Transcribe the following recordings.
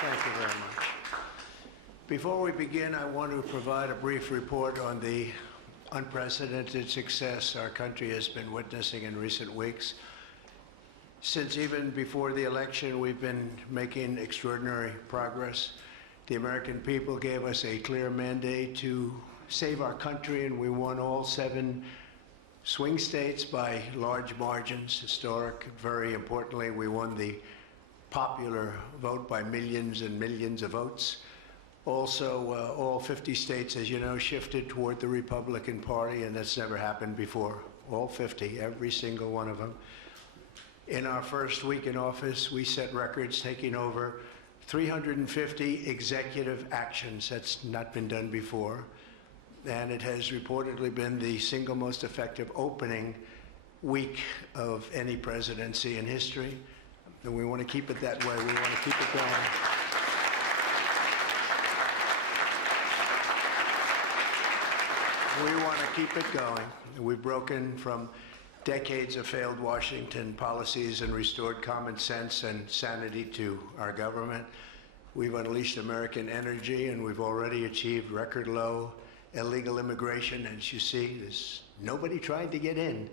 Thank you very much. Before we begin, I want to provide a brief report on the unprecedented success our country has been witnessing in recent weeks. Since even before the election, we've been making extraordinary progress. The American people gave us a clear mandate to save our country, and we won all 7 swing states by large margins, historic. Very importantly, we won the popular vote by millions and millions of votes. Also, all 50 states, as you know, shifted toward the Republican Party, and that's never happened before. All 50, every single one of them. In our first week in office, we set records, taking over 350 executive actions. That's not been done before. And it has reportedly been the single most effective opening week of any presidency in history. And we want to keep it that way. We want to keep it going. We want to keep it going. We've broken from decades of failed Washington policies and restored common sense and sanity to our government. We've unleashed American energy, and we've already achieved record low illegal immigration. As you see, there's nobody trying to get in.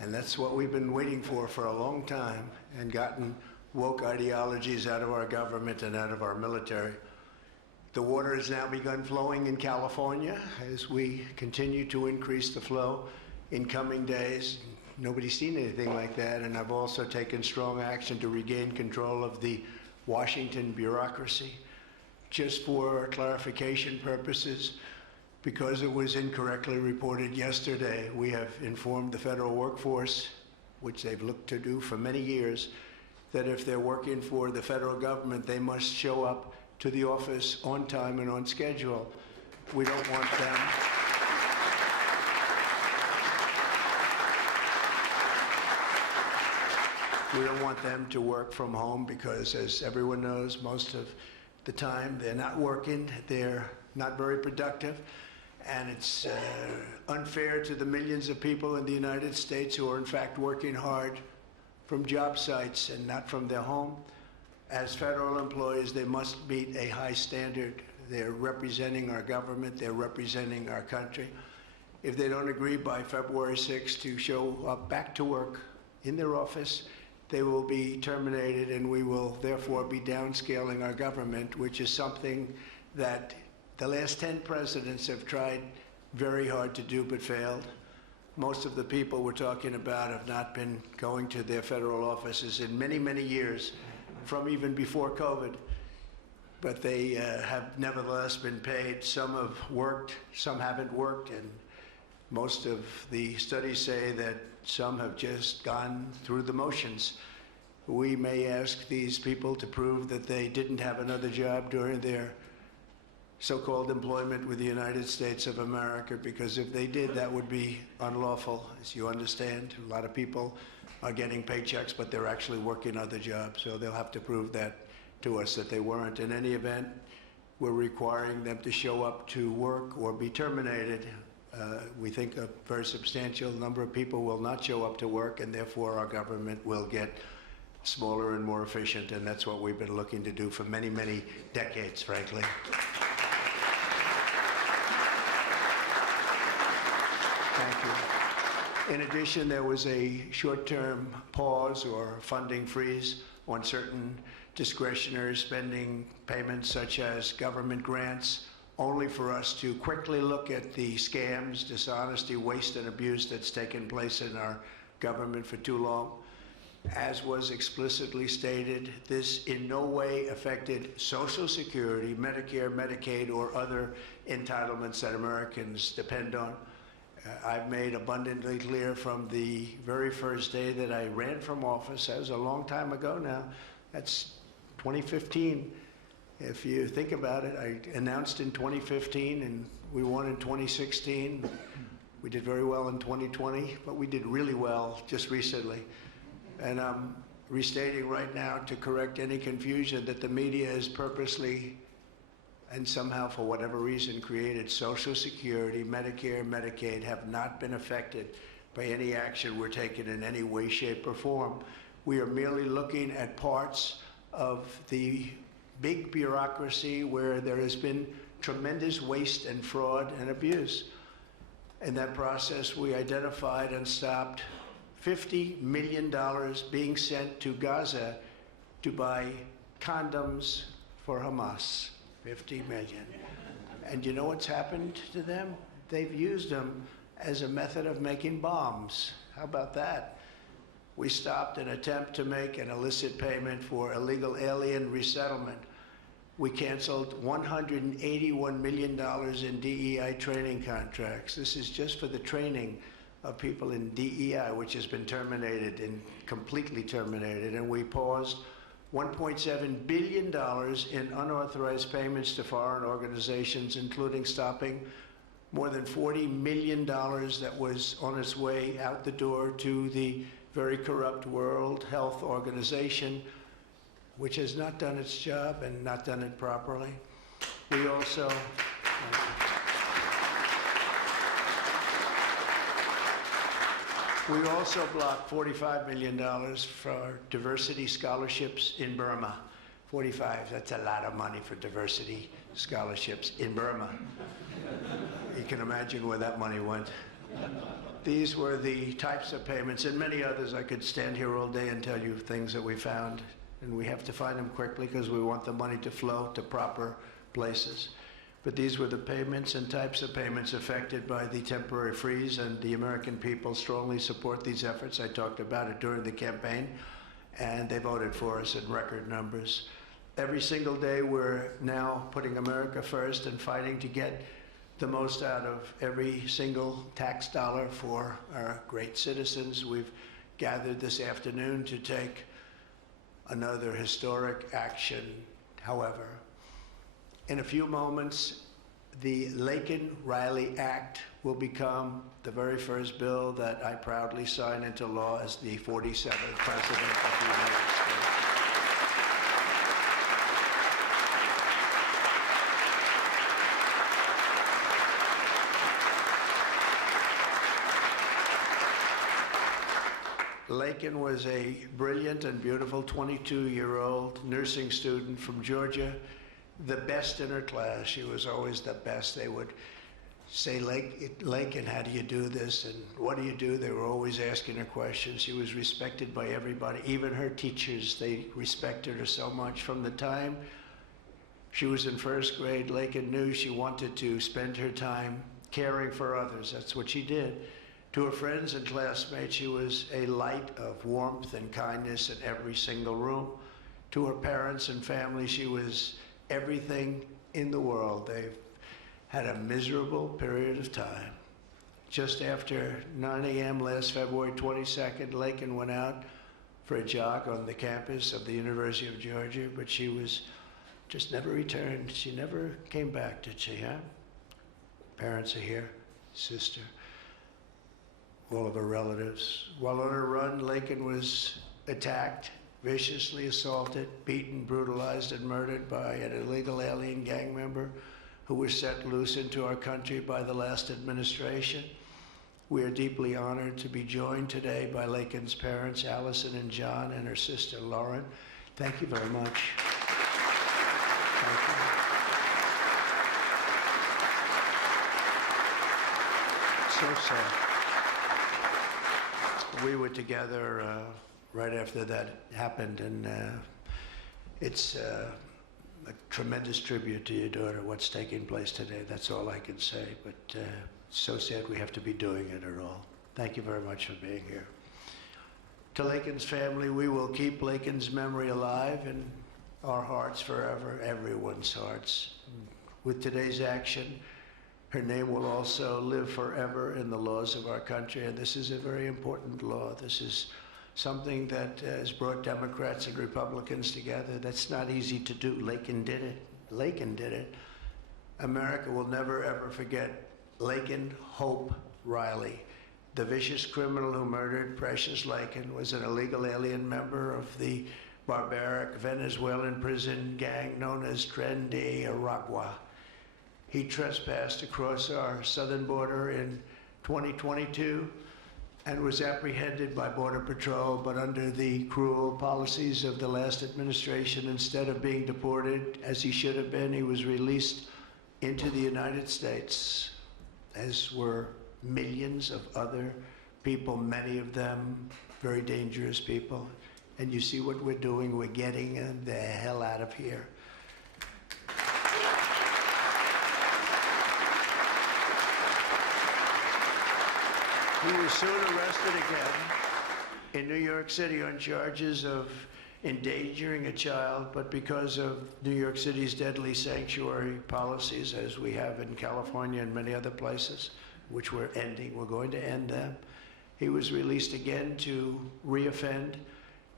And that's what we've been waiting for a long time, and gotten woke ideologies out of our government and out of our military. The water has now begun flowing in California as we continue to increase the flow in coming days. Nobody's seen anything like that, and I've also taken strong action to regain control of the Washington bureaucracy. Just for clarification purposes, because it was incorrectly reported yesterday, we have informed the federal workforce, which they've looked to do for many years, that if they're working for the federal government, they must show up to the office on time and on schedule. We don't want them. We don't want them to work from home because, as everyone knows, most of the time they're not working, they're not very productive, and it's unfair to the millions of people in the United States who are in fact working hard from job sites and not from their home. As federal employees, they must meet a high standard. They're representing our government, they're representing our country. If they don't agree by February 6th to show up back to work in their office, they will be terminated, and we will therefore be downscaling our government, which is something that the last 10 presidents have tried very hard to do but failed. Most of the people we're talking about have not been going to their federal offices in many, many years, from even before COVID. But they have nevertheless been paid. Some have worked, some haven't worked, and most of the studies say that some have just gone through the motions. We may ask these people to prove that they didn't have another job during their so-called employment with the United States of America, because if they did, that would be unlawful. As you understand, a lot of people are getting paychecks, but they're actually working other jobs, so they'll have to prove that to us that they weren't. In any event, we're requiring them to show up to work or be terminated. We think a very substantial number of people will not show up to work, and therefore our government will get smaller and more efficient, and that's what we've been looking to do for many, many decades, frankly. Thank you. In addition, there was a short-term pause or funding freeze on certain discretionary spending payments, such as government grants, only for us to quickly look at the scams, dishonesty, waste, and abuse that's taken place in our government for too long. As was explicitly stated, this in no way affected Social Security, Medicare, Medicaid, or other entitlements that Americans depend on. I've made abundantly clear from the very first day that I ran from office. That was a long time ago now. That's 2015. If you think about it, I announced in 2015, and we won in 2016. We did very well in 2020, but we did really well just recently. And I'm restating right now to correct any confusion that the media has purposely and somehow, for whatever reason, created Social Security, Medicare, Medicaid have not been affected by any action we're taking in any way, shape, or form. We are merely looking at parts of the big bureaucracy where there has been tremendous waste and fraud and abuse. In that process, we identified and stopped $50 million being sent to Gaza to buy condoms for Hamas. 50 million. And you know what's happened to them? They've used them as a method of making bombs. How about that? We stopped an attempt to make an illicit payment for illegal alien resettlement. We canceled $181 million in DEI training contracts. This is just for the training of people in DEI, which has been terminated and completely terminated. And we paused $1.7 billion in unauthorized payments to foreign organizations, including stopping more than $40 million that was on its way out the door to the very corrupt World Health Organization, which has not done its job and not done it properly. We also blocked $45 million for diversity scholarships in Burma. 45, that's a lot of money for diversity scholarships in Burma. You can imagine where that money went. These were the types of payments, and many others. I could stand here all day and tell you things that we found, and we have to find them quickly because we want the money to flow to proper places. But these were the payments and types of payments affected by the temporary freeze, and the American people strongly support these efforts. I talked about it during the campaign, and they voted for us in record numbers. Every single day, we're now putting America first and fighting to get the most out of every single tax dollar for our great citizens. We've gathered this afternoon to take another historic action. However, in a few moments, the Laken Riley Act will become the very first bill that I proudly sign into law as the 47th President of the United States. Laken was a brilliant and beautiful 22-year-old nursing student from Georgia, the best in her class. She was always the best. They would say, Laken, how do you do this? And what do you do? They were always asking her questions. She was respected by everybody, even her teachers. They respected her so much. From the time she was in first grade, Laken knew she wanted to spend her time caring for others. That's what she did. To her friends and classmates, she was a light of warmth and kindness in every single room. To her parents and family, she was everything in the world. They've had a miserable period of time. Just after 9 a.m. last February 22nd, Laken went out for a jog on the campus of the University of Georgia, but she was just never returned. She never came back, did she, huh? Parents are here, sister, all of her relatives. While on her run, Laken was attacked, viciously assaulted, beaten, brutalized, and murdered by an illegal alien gang member who was set loose into our country by the last administration. We are deeply honored to be joined today by Laken's parents, Allison and John, and her sister, Lauren. Thank you very much. Thank you. So sad. We were together right after that happened, and it's a tremendous tribute to your daughter, what's taking place today. That's all I can say, but it's so sad we have to be doing it at all. Thank you very much for being here. To Laken's family, we will keep Laken's memory alive in our hearts forever, everyone's hearts. With today's action, her name will also live forever in the laws of our country, and this is a very important law. This is something that has brought Democrats and Republicans together. That's not easy to do. Laken did it. Laken did it. America will never, ever forget Laken Hope Riley. The vicious criminal who murdered Precious Laken was an illegal alien member of the barbaric Venezuelan prison gang known as Tren de Aragua. He trespassed across our southern border in 2022 and was apprehended by Border Patrol, but under the cruel policies of the last administration, instead of being deported, as he should have been, he was released into the United States, as were millions of other people, many of them very dangerous people. And you see what we're doing, we're getting them the hell out of here. He was soon arrested again in New York City on charges of endangering a child, but because of New York City's deadly sanctuary policies, as we have in California and many other places, which we're ending, we're going to end them, he was released again to reoffend.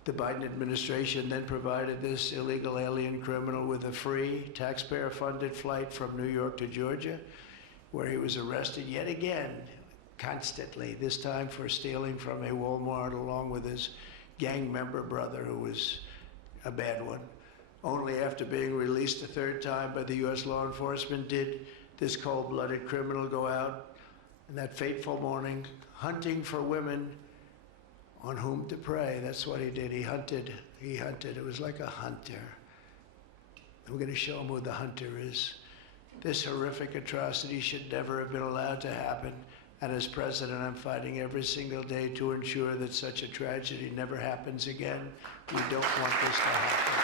The Biden administration then provided this illegal alien criminal with a free, taxpayer-funded flight from New York to Georgia, where he was arrested yet again, constantly, this time for stealing from a Walmart along with his gang member brother, who was a bad one. Only after being released a third time by the U.S. law enforcement did this cold-blooded criminal go out in that fateful morning hunting for women on whom to prey. That's what he did. He hunted. It was like a hunter. We're going to show him who the hunter is. This horrific atrocity should never have been allowed to happen. And as president, I'm fighting every single day to ensure that such a tragedy never happens again. We don't want this to happen.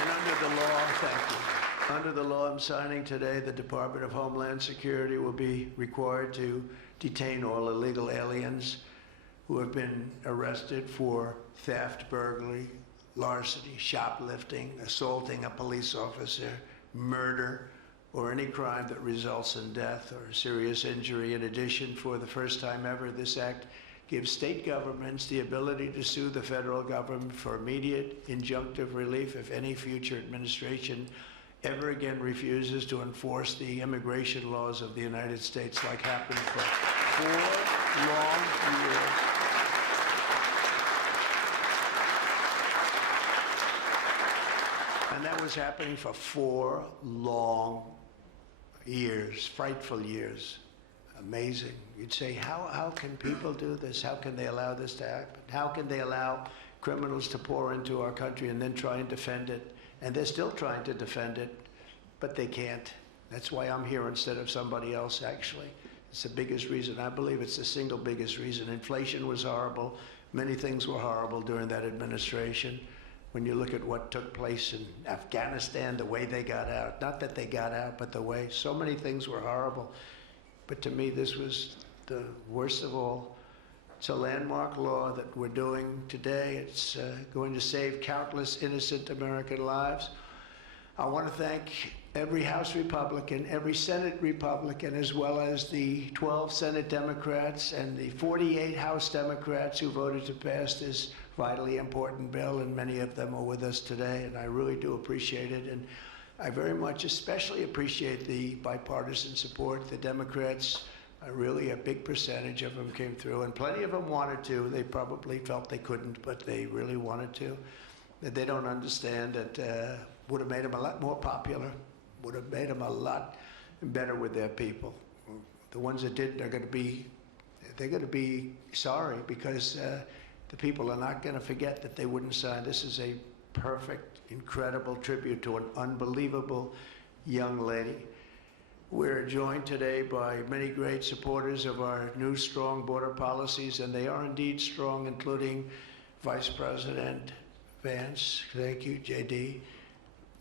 And under the law, thank you. Under the law I'm signing today, the Department of Homeland Security will be required to detain all illegal aliens who have been arrested for theft, burglary, larceny, shoplifting, assaulting a police officer, murder, or any crime that results in death or serious injury. In addition, for the first time ever, this act gives state governments the ability to sue the federal government for immediate injunctive relief if any future administration ever again refuses to enforce the immigration laws of the United States, like happened for 4 long years. And that was happening for 4 long years, frightful years. Amazing. You'd say, how can people do this? How can they allow this to happen? How can they allow criminals to pour into our country and then try and defend it? And they're still trying to defend it, but they can't. That's why I'm here instead of somebody else, actually. It's the biggest reason. I believe it's the single biggest reason. Inflation was horrible. Many things were horrible during that administration. When you look at what took place in Afghanistan, the way they got out, not that they got out, but the way, so many things were horrible. But to me, this was the worst of all. It's a landmark law that we're doing today. It's going to save countless innocent American lives. I want to thank every House Republican, every Senate Republican, as well as the 12 Senate Democrats and the 48 House Democrats who voted to pass this vitally important bill, and many of them are with us today, and I really do appreciate it. And I very much especially appreciate the bipartisan support. The Democrats, really a big percentage of them came through, and plenty of them wanted to. They probably felt they couldn't, but they really wanted to. That they don't understand that would have made them a lot more popular, would have made them a lot better with their people. The ones that didn't are going to be sorry, because the people are not going to forget that they wouldn't sign. This is a perfect, incredible tribute to an unbelievable young lady. We're joined today by many great supporters of our new strong border policies, and they are indeed strong, including Vice President Vance, thank you, JD,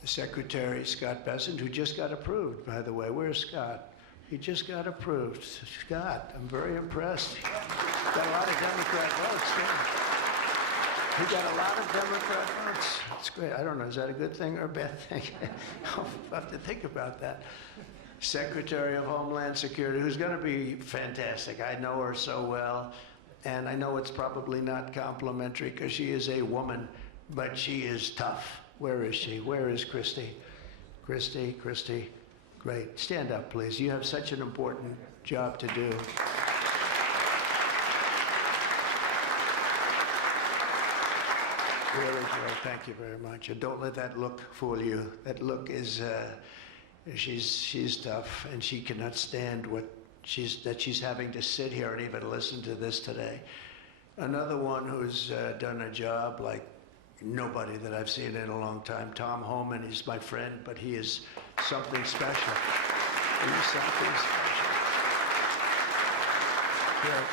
the Secretary Scott Bessent, who just got approved, by the way. Where's Scott? He just got approved. Scott, I'm very impressed. Got a lot of Democrat votes. Yeah. He got a lot of Democrat votes. That's great. I don't know, is that a good thing or a bad thing? I'll have to think about that. Secretary of Homeland Security, who's going to be fantastic. I know her so well, and I know it's probably not complimentary because she is a woman, but she is tough. Where is she? Where is Christy? Christy, great. Stand up, please. You have such an important job to do. Really great. Thank you very much. And don't let that look fool you. That look is She's tough, and she cannot stand that she's having to sit here and even listen to this today. Another one who's done a job like nobody that I've seen in a long time, Tom Homan. He's my friend, but he is something special. He's something special. Yeah.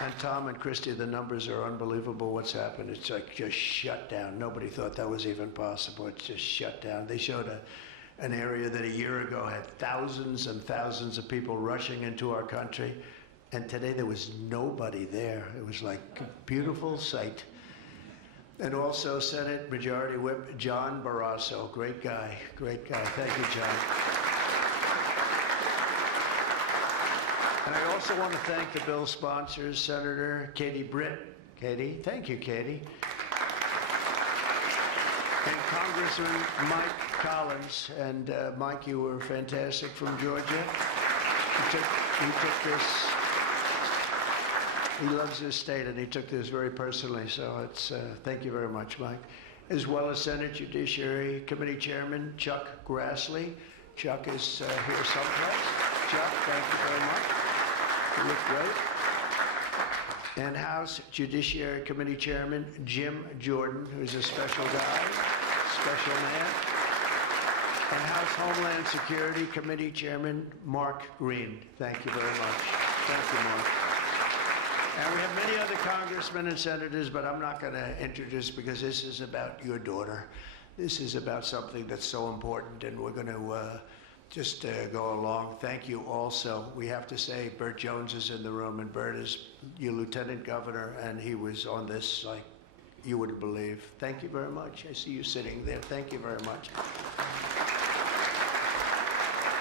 And Tom and Christy, the numbers are unbelievable. What's happened? It's like just shut down. Nobody thought that was even possible. It's just shut down. They showed an area that a year ago had thousands and thousands of people rushing into our country. And today there was nobody there. It was like a beautiful sight. And also Senate Majority Whip John Barrasso. Great guy. Great guy. Thank you, John. And I also want to thank the bill sponsors, Senator Britt. Katie, thank you, Katie. And Congressman Mike Collins. And Mike, you were fantastic from Georgia. He took this, he loves his state, and he took this very personally. So it's, thank you very much, Mike. As well as Senate Judiciary Committee Chairman Chuck Grassley. Chuck is here someplace. Chuck, thank you very much. You look great. And House Judiciary Committee Chairman Jim Jordan, who's a special guy, special man. And House Homeland Security Committee Chairman Mark Green. Thank you very much. Thank you, Mark. And we have many other congressmen and senators, but I'm not going to introduce because this is about your daughter. This is about something that's so important, and we're going to just go along. Thank you also. We have to say Burt Jones is in the room, and Burt is your lieutenant governor, and he was on this like you wouldn't believe. Thank you very much. I see you sitting there. Thank you very much.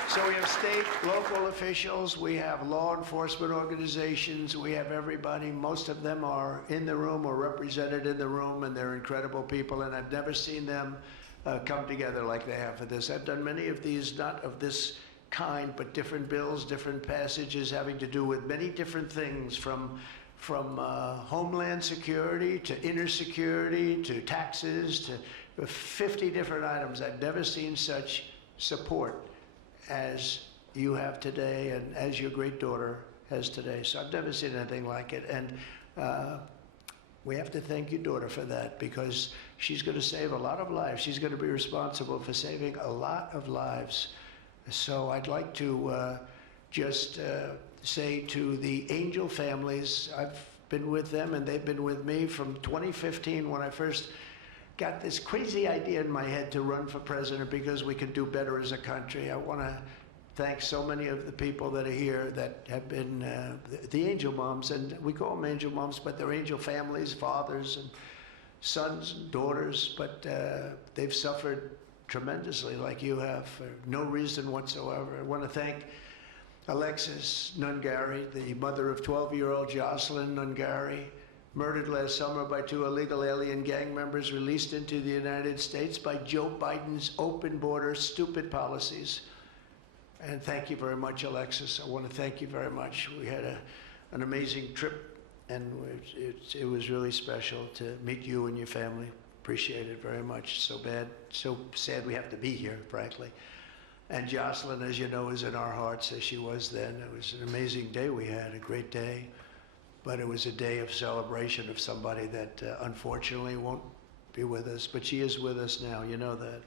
So we have state, local officials, we have law enforcement organizations, we have everybody. Most of them are in the room or represented in the room, and they're incredible people, and I've never seen them come together like they have for this. I've done many of these, not of this kind, but different bills, different passages having to do with many different things, from homeland security to inner security to taxes to 50 different items. I've never seen such support as you have today and as your great daughter has today. So I've never seen anything like it. And we have to thank your daughter for that, because she's going to save a lot of lives. She's going to be responsible for saving a lot of lives. So I'd like to just say to the Angel families, I've been with them and they've been with me from 2015 when I first got this crazy idea in my head to run for president because we can do better as a country. I want to thank so many of the people that are here that have been the angel moms, and we call them angel moms, but they're angel families, fathers and sons and daughters, but they've suffered tremendously like you have for no reason whatsoever. I want to thank Alexis Nungari, the mother of 12-year-old Jocelyn Nungari, murdered last summer by 2 illegal alien gang members released into the United States by Joe Biden's open border stupid policies. And thank you very much, Alexis. I want to thank you very much. We had an amazing trip, and it was really special to meet you and your family. Appreciate it very much. So sad we have to be here, frankly. And Jocelyn, as you know, is in our hearts as she was then. It was an amazing day we had, a great day. But it was a day of celebration of somebody that unfortunately won't be with us. But she is with us now, you know that.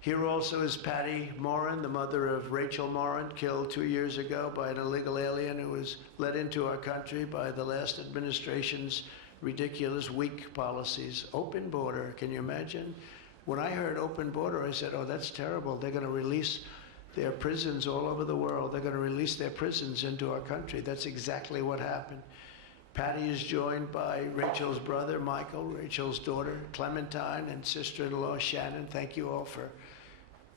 Here also is Patty Morin, the mother of Rachel Morin, killed 2 years ago by an illegal alien who was let into our country by the last administration's ridiculous, weak policies. Open border, can you imagine? When I heard open border, I said, oh, that's terrible. They're going to release their prisons all over the world. They're going to release their prisons into our country. That's exactly what happened. Patty is joined by Rachel's brother, Michael, Rachel's daughter, Clementine, and sister-in-law, Shannon. Thank you all for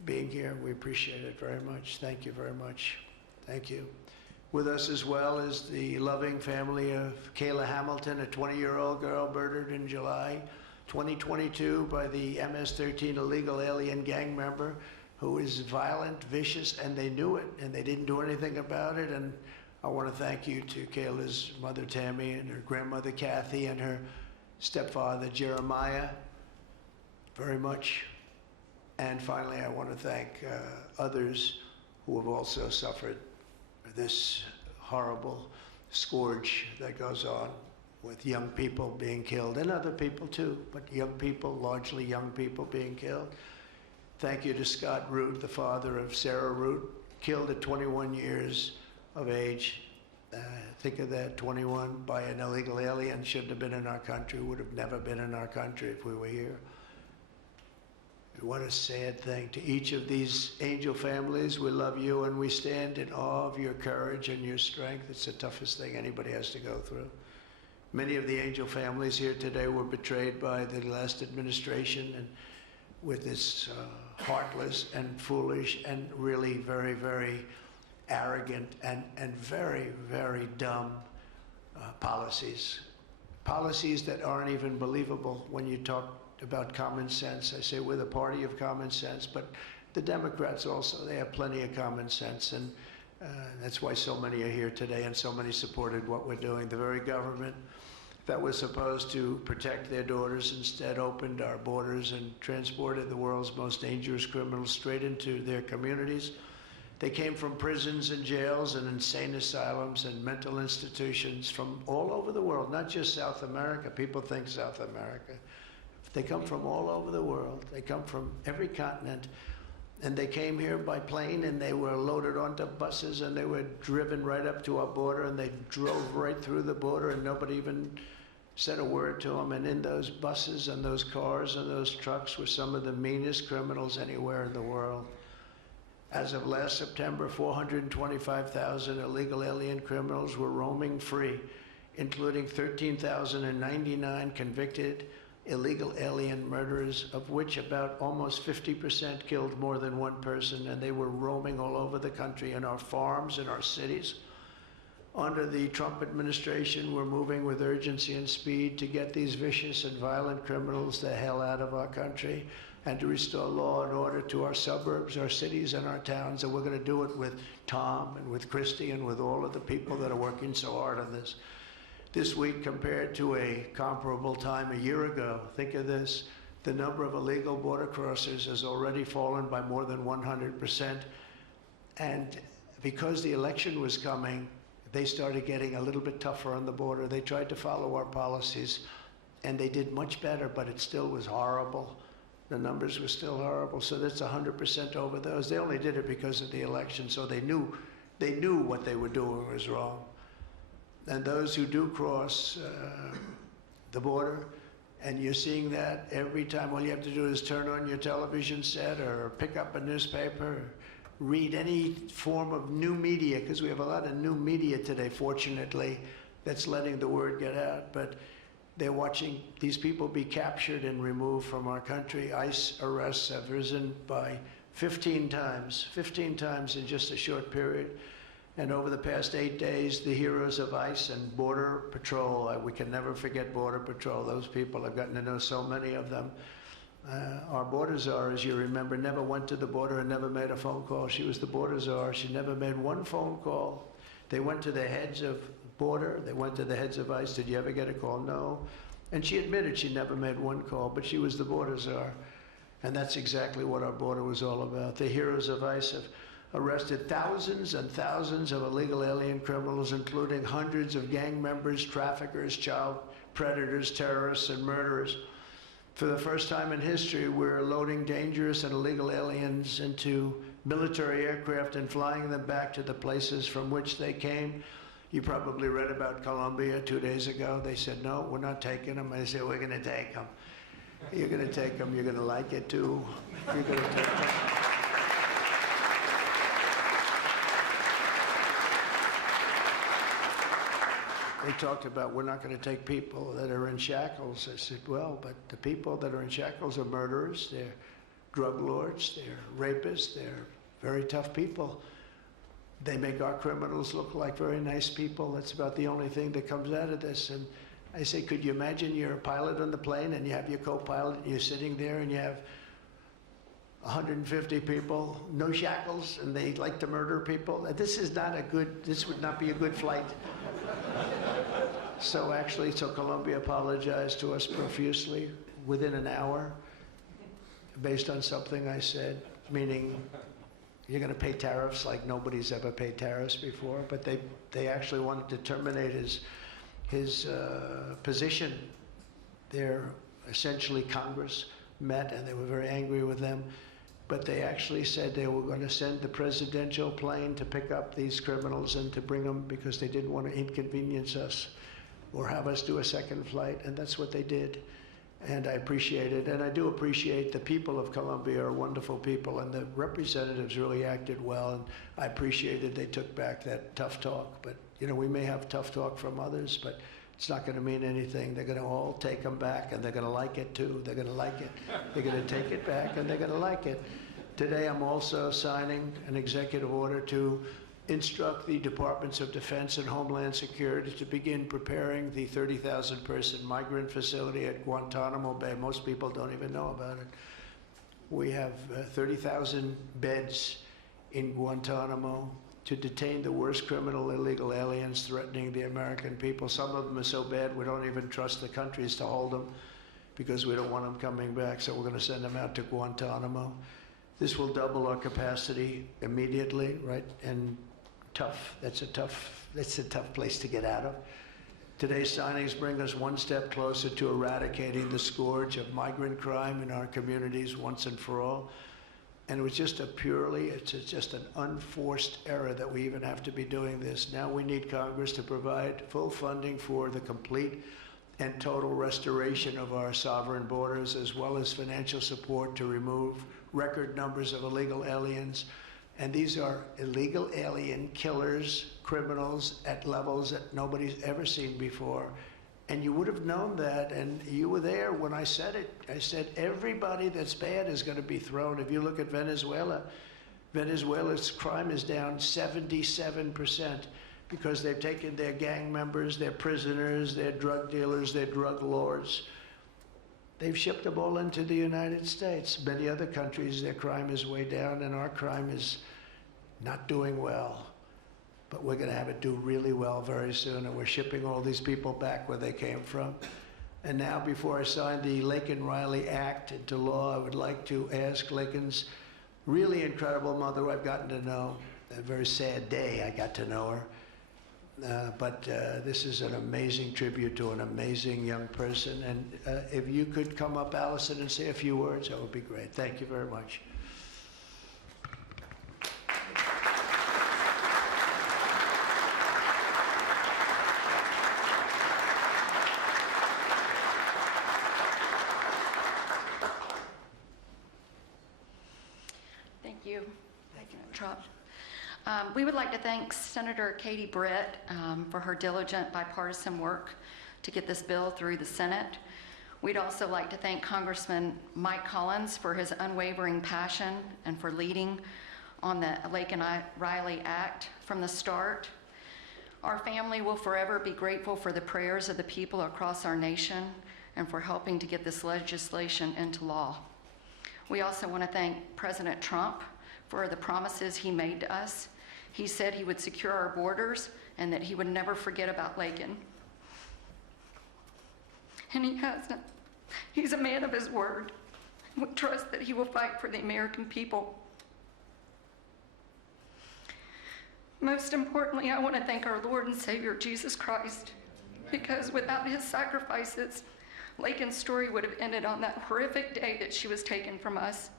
being here. We appreciate it very much. Thank you very much. Thank you. With us as well is the loving family of Kayla Hamilton, a 20-year-old girl murdered in July 2022 by the MS-13 illegal alien gang member who is violent, vicious, and they knew it, and they didn't do anything about it. And I want to thank you to Kayla's mother, Tammy, and her grandmother, Kathy, and her stepfather, Jeremiah, very much. And finally, I want to thank others who have also suffered this horrible scourge that goes on with young people being killed, and other people too, but young people, largely young people being killed. Thank you to Scott Root, the father of Sarah Root, killed at 21 years of age. Think of that, 21 by an illegal alien, shouldn't have been in our country, would have never been in our country if we were here. What a sad thing. To each of these angel families, we love you and we stand in awe of your courage and your strength. It's the toughest thing anybody has to go through. Many of the angel families here today were betrayed by the last administration and with its heartless and foolish and really very, very arrogant and very, very dumb policies. Policies that aren't even believable when you talk about common sense. I say we're the party of common sense, but the Democrats also, they have plenty of common sense, and that's why so many are here today and so many supported what we're doing. The very government that was supposed to protect their daughters instead opened our borders and transported the world's most dangerous criminals straight into their communities. They came from prisons and jails and insane asylums and mental institutions from all over the world, not just South America. People think South America. They come from all over the world. They come from every continent. And they came here by plane, and they were loaded onto buses, and they were driven right up to our border, and they drove right through the border, and nobody even said a word to them. And in those buses and those cars and those trucks were some of the meanest criminals anywhere in the world. As of last September, 425,000 illegal alien criminals were roaming free, including 13,099 convicted illegal alien murderers, of which about almost 50% killed more than one person, and they were roaming all over the country in our farms, in our cities. Under the Trump administration, we're moving with urgency and speed to get these vicious and violent criminals the hell out of our country and to restore law and order to our suburbs, our cities, and our towns. And we're going to do it with Tom and with Christy and with all of the people that are working so hard on this. This week, compared to a comparable time a year ago, think of this, the number of illegal border crossers has already fallen by more than 100%. And because the election was coming, they started getting a little bit tougher on the border. They tried to follow our policies, and they did much better, but it still was horrible. The numbers were still horrible, so that's 100% over those. They only did it because of the election, so they knew what they were doing was wrong. And those who do cross the border, and you're seeing that every time, all you have to do is turn on your television set or pick up a newspaper, or read any form of new media, because we have a lot of new media today, fortunately, that's letting the word get out. But they're watching these people be captured and removed from our country. ICE arrests have risen by 15 times in just a short period. And over the past 8 days, the heroes of ICE and Border Patrol, we can never forget Border Patrol. Those people, I've gotten to know so many of them. Our border czar, as you remember, never went to the border and never made a phone call. She was the border czar. She never made one phone call. They went to the heads of border. They went to the heads of ICE. Did you ever get a call? No. And she admitted she never made one call, but she was the border czar. And that's exactly what our border was all about. The heroes of ICE have arrested thousands and thousands of illegal alien criminals, including hundreds of gang members, traffickers, child predators, terrorists, and murderers. For the first time in history, we're loading dangerous and illegal aliens into military aircraft and flying them back to the places from which they came. You probably read about Colombia 2 days ago. They said, no, we're not taking them. I said, we're going to take them. You're going to take them. You're going to like it, too. You're going to take them. They talked about, we're not going to take people that are in shackles. I said, well, but the people that are in shackles are murderers, they're drug lords, they're rapists, they're very tough people. They make our criminals look like very nice people. That's about the only thing that comes out of this. And I say, could you imagine you're a pilot on the plane and you have your co-pilot and you're sitting there and you have 150 people, no shackles, and they like to murder people? This would not be a good flight. So Colombia apologized to us profusely within an hour. based on something I said, meaning you're going to pay tariffs like nobody's ever paid tariffs before, but they actually wanted to terminate his position. They're essentially Congress met and they were very angry with them, but they actually said they were going to send the presidential plane to pick up these criminals and to bring them because they didn't want to inconvenience us or have us do a second flight, and that's what they did. And I appreciate it, and I do appreciate the people of Colombia are wonderful people, and the representatives really acted well, and I appreciated they took back that tough talk. But, you know, we may have tough talk from others, but it's not going to mean anything. They're going to all take them back, and they're going to like it, too. They're going to like it. They're going to take it back, and they're going to like it. Today, I'm also signing an executive order to instruct the Departments of Defense and Homeland Security to begin preparing the 30,000-person migrant facility at Guantanamo Bay. Most people don't even know about it. We have 30,000 beds in Guantanamo to detain the worst criminal illegal aliens threatening the American people. Some of them are so bad we don't even trust the countries to hold them because we don't want them coming back, so we're going to send them out to Guantanamo. This will double our capacity immediately, right? And tough. That's a tough place to get out of. Today's signings bring us one step closer to eradicating the scourge of migrant crime in our communities once and for all. And it was just it's just an unforced error that we even have to be doing this. Now we need Congress to provide full funding for the complete and total restoration of our sovereign borders, as well as financial support to remove record numbers of illegal aliens. And these are illegal alien killers, criminals at levels that nobody's ever seen before. And you would have known that, and you were there when I said it. I said everybody that's bad is going to be thrown. If you look at Venezuela, Venezuela's crime is down 77% because they've taken their gang members, their prisoners, their drug dealers, their drug lords. They've shipped them all into the United States. Many other countries, their crime is way down, and our crime is not doing well. But we're going to have it do really well very soon, and we're shipping all these people back where they came from. And now, before I sign the Laken Riley Act into law, I would like to ask Laken's really incredible mother, who I've gotten to know. A very sad day I got to know her. But this is an amazing tribute to an amazing young person. And if you could come up, Allison, and say a few words, that would be great. Thank you very much. Thank you. Thank you, Trump. We would like to thank Senator Katie Britt for her diligent bipartisan work to get this bill through the Senate. We'd also like to thank Congressman Mike Collins for his unwavering passion and for leading on the Laken Riley Act from the start. Our family will forever be grateful for the prayers of the people across our nation and for helping to get this legislation into law. We also want to thank President Trump for the promises he made to us. He said he would secure our borders and that he would never forget about Laken. And he hasn't. He's a man of his word. We trust that he will fight for the American people. Most importantly, I want to thank our Lord and Savior, Jesus Christ, because without his sacrifices, Laken's story would have ended on that horrific day that she was taken from us.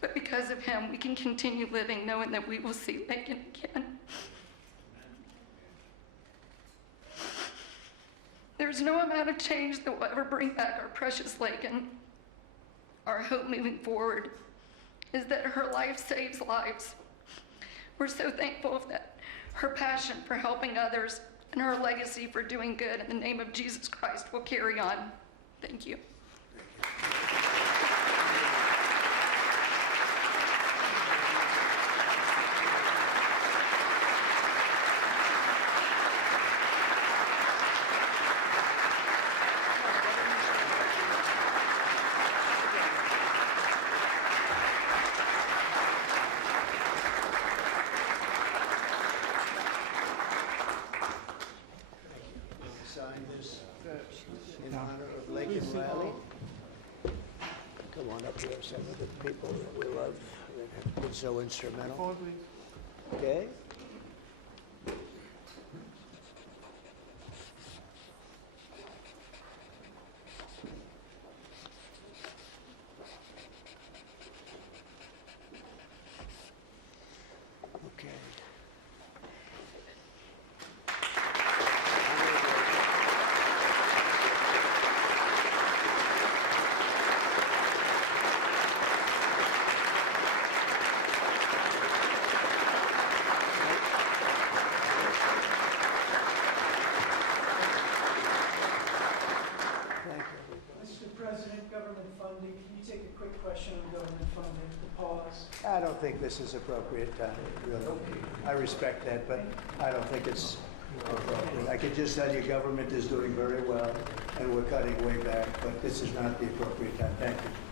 But because of him, we can continue living knowing that we will see Laken again. There's no amount of change that will ever bring back our precious Laken. Our hope moving forward is that her life saves lives. We're so thankful that her passion for helping others and her legacy for doing good in the name of Jesus Christ will carry on. Thank you. Sign this in honor of Laken Riley. We have some of the people that we love that have been so instrumental. Okay? Okay. Thank you. Mr. President, government funding, can you take a quick question on government funding, the pause? I don't think this is appropriate time, really. I respect that, but I don't think it's appropriate. I can just tell you, government is doing very well, and we're cutting way back, but this is not the appropriate time. Thank you.